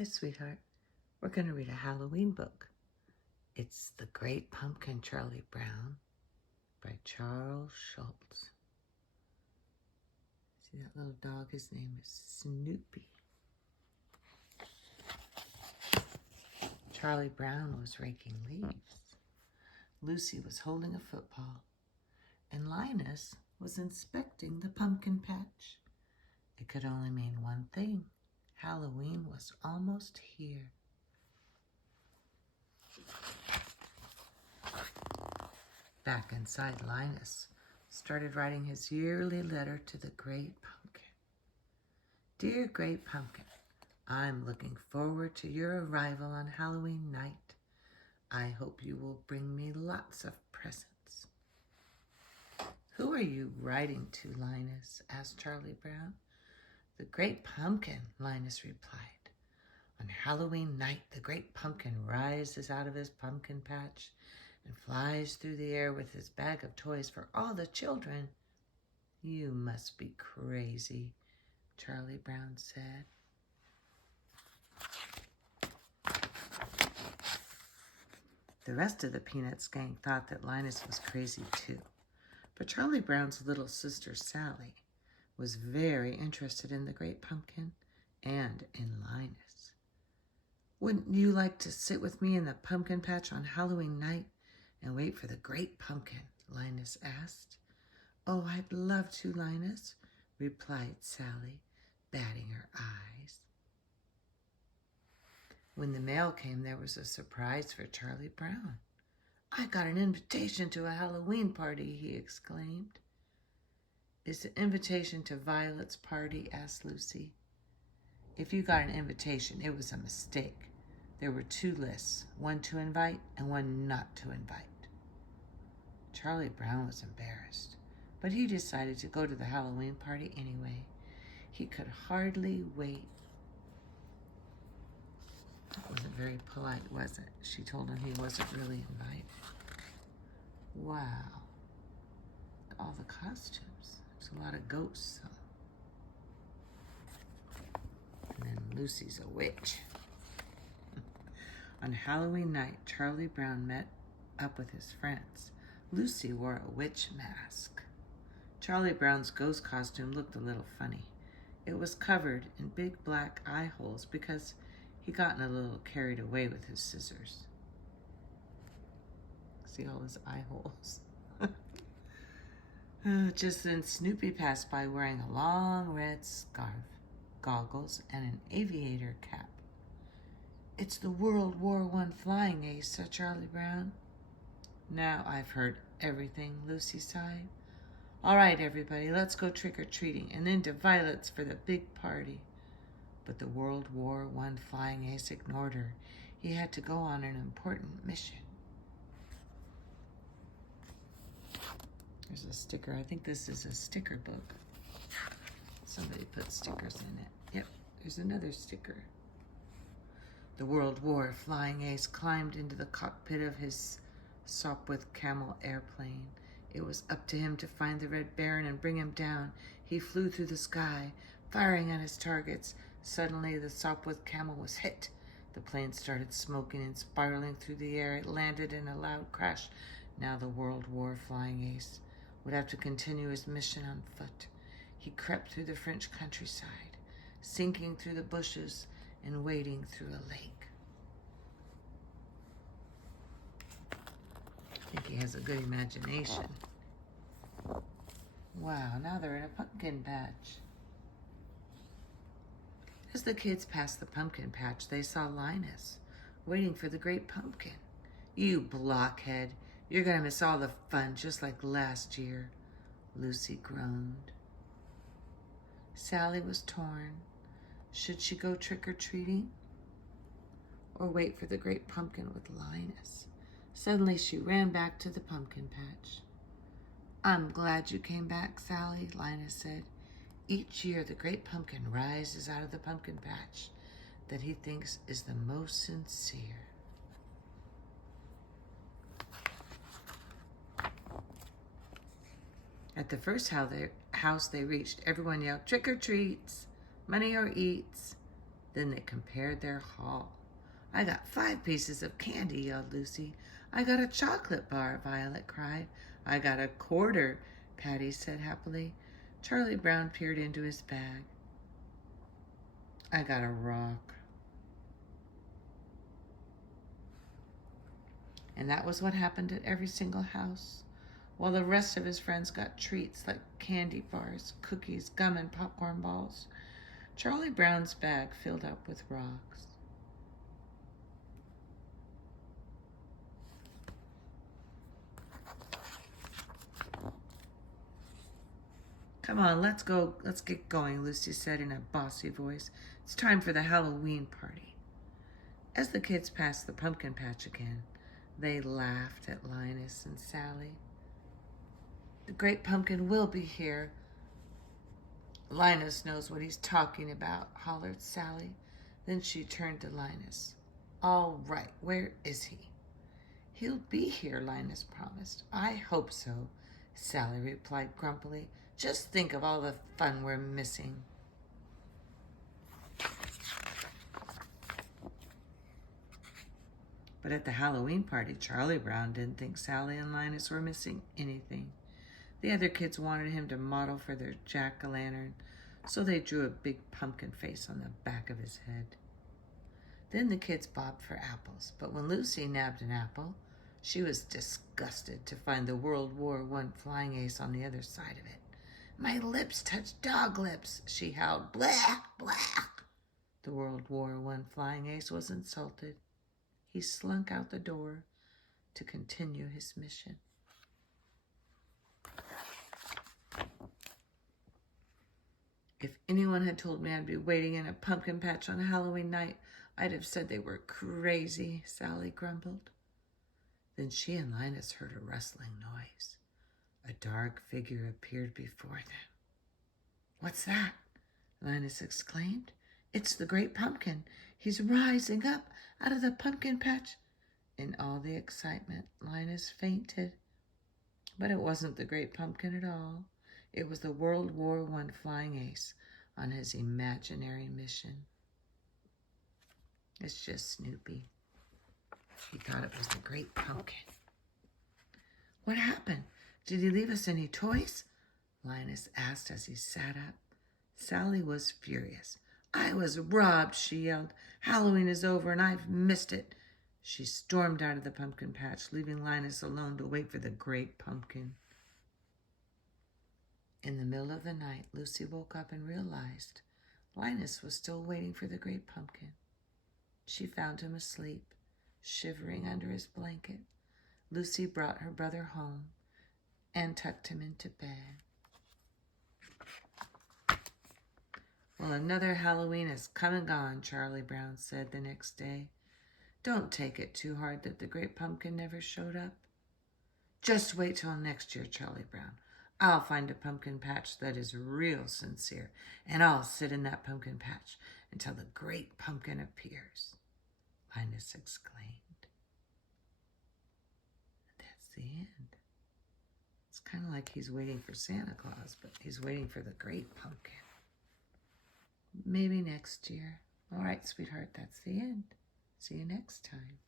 Hi, sweetheart. We're going to read a Halloween book. It's The Great Pumpkin, Charlie Brown by Charles Schulz. See that little dog? His name is Snoopy. Charlie Brown was raking leaves. Lucy was holding a football, and Linus was inspecting the pumpkin patch. It could only mean one thing. Halloween was almost here. Back inside, Linus started writing his yearly letter to the Great Pumpkin. Dear Great Pumpkin, I'm looking forward to your arrival on Halloween night. I hope you will bring me lots of presents. Who are you writing to, Linus? Asked Charlie Brown. The Great Pumpkin, Linus replied. On Halloween night, the Great Pumpkin rises out of his pumpkin patch and flies through the air with his bag of toys for all the children. You must be crazy, Charlie Brown said. The rest of the Peanuts gang thought that Linus was crazy too. But Charlie Brown's little sister, Sally, was very interested in the Great Pumpkin and in Linus. Wouldn't you like to sit with me in the pumpkin patch on Halloween night and wait for the Great Pumpkin? Linus asked. Oh, I'd love to, Linus, replied Sally, batting her eyes. When the mail came, there was a surprise for Charlie Brown. I got an invitation to a Halloween party, he exclaimed. Is the invitation to Violet's party? Asked Lucy. If you got an invitation, it was a mistake. There were 2 lists, one to invite and one not to invite. Charlie Brown was embarrassed, but he decided to go to the Halloween party anyway. He could hardly wait. That wasn't very polite, was it? She told him he wasn't really invited. Wow. All the costumes. There's a lot of ghosts. And then Lucy's a witch. On Halloween night, Charlie Brown met up with his friends. Lucy wore a witch mask. Charlie Brown's ghost costume looked a little funny. It was covered in big black eye holes because he'd gotten a little carried away with his scissors. See all his eye holes? Just then Snoopy passed by wearing a long red scarf, goggles, and an aviator cap. It's the World War I flying ace, said Charlie Brown. Now I've heard everything, Lucy sighed. All right, everybody, let's go trick-or-treating and then to Violet's for the big party. But the World War I flying ace ignored her. He had to go on an important mission. There's a sticker. I think this is a sticker book. Somebody put stickers in it. Yep, there's another sticker. The World War flying ace climbed into the cockpit of his Sopwith Camel airplane. It was up to him to find the Red Baron and bring him down. He flew through the sky, firing at his targets. Suddenly, the Sopwith Camel was hit. The plane started smoking and spiraling through the air. It landed in a loud crash. Now the World War flying ace would have to continue his mission on foot. He crept through the French countryside, sinking through the bushes and wading through a lake. I think he has a good imagination. Wow, now they're in a pumpkin patch. As the kids passed the pumpkin patch, they saw Linus waiting for the Great Pumpkin. You blockhead, you're gonna miss all the fun just like last year, Lucy groaned. Sally was torn. Should she go trick-or-treating or wait for the Great Pumpkin with Linus? Suddenly she ran back to the pumpkin patch. I'm glad you came back, Sally, Linus said. Each year the Great Pumpkin rises out of the pumpkin patch that he thinks is the most sincere. At the first house they reached, everyone yelled, trick or treats, money or eats. Then they compared their haul. I got 5 pieces of candy, yelled Lucy. I got a chocolate bar, Violet cried. I got a quarter, Patty said happily. Charlie Brown peered into his bag. I got a rock. And that was what happened at every single house. While the rest of his friends got treats like candy bars, cookies, gum, and popcorn balls, Charlie Brown's bag filled up with rocks. Come on, let's go. Let's get going, Lucy said in a bossy voice. It's time for the Halloween party. As the kids passed the pumpkin patch again, they laughed at Linus and Sally. The great pumpkin will be here. Linus knows what he's talking about, hollered Sally. Then she turned to Linus. All right, where is he? He'll be here, Linus promised. I hope so, Sally replied grumpily. Just think of all the fun we're missing. But at the Halloween party, Charlie Brown didn't think Sally and Linus were missing anything. The other kids wanted him to model for their jack-o'-lantern, so they drew a big pumpkin face on the back of his head. Then the kids bobbed for apples, but when Lucy nabbed an apple, she was disgusted to find the World War I flying ace on the other side of it. My lips touch dog lips, she howled. Blah, blah. The World War I flying ace was insulted. He slunk out the door to continue his mission. If anyone had told me I'd be waiting in a pumpkin patch on a Halloween night, I'd have said they were crazy, Sally grumbled. Then she and Linus heard a rustling noise. A dark figure appeared before them. What's that? Linus exclaimed. It's the great pumpkin. He's rising up out of the pumpkin patch. In all the excitement, Linus fainted. But it wasn't the great pumpkin at all. It was the World War I flying ace on his imaginary mission. It's just Snoopy. He thought it was the great pumpkin. What happened? Did he leave us any toys? Linus asked as he sat up. Sally was furious. I was robbed, she yelled. Halloween is over and I've missed it. She stormed out of the pumpkin patch, leaving Linus alone to wait for the great pumpkin. In the middle of the night, Lucy woke up and realized Linus was still waiting for the great pumpkin. She found him asleep, shivering under his blanket. Lucy brought her brother home and tucked him into bed. Well, another Halloween has come and gone, Charlie Brown said the next day. Don't take it too hard that the great pumpkin never showed up. Just wait till next year, Charlie Brown. I'll find a pumpkin patch that is real sincere, and I'll sit in that pumpkin patch until the great pumpkin appears, Linus exclaimed. That's the end. It's kind of like he's waiting for Santa Claus, but he's waiting for the great pumpkin. Maybe next year. All right, sweetheart, that's the end. See you next time.